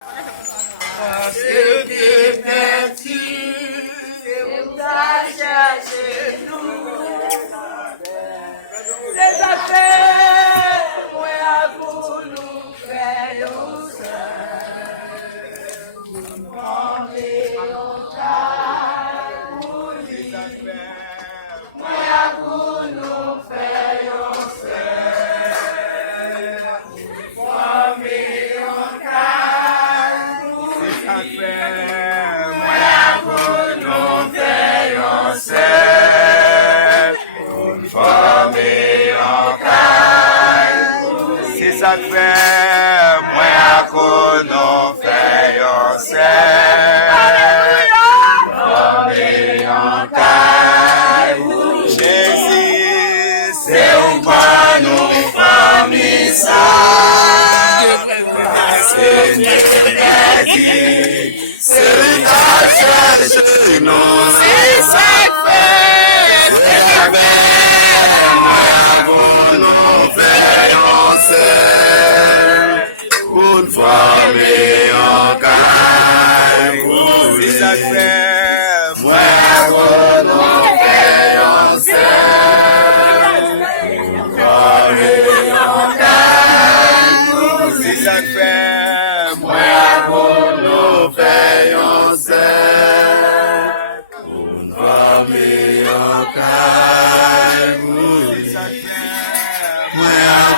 Parce que merci, et vous a cherché nous. C'est à faire, moi à vous nous faisons seul. Nous demandons ta bougie. Moi à vous nous faisons seul. Nous demandons ta bougie. Moi à vous nous faisons seul. Nous demandons si ça fait, moi à quoi nous faisons Jésus, c'est un pas nous famille ça. C'est un cherche nous, c'est ça fait, c'est ça fait, moi à quoi nous faisons une famille en calme, si ça fait, moi à quoi nous faisons une famille en calme, si ça fait, moi à quoi nous faisons une famille en calme.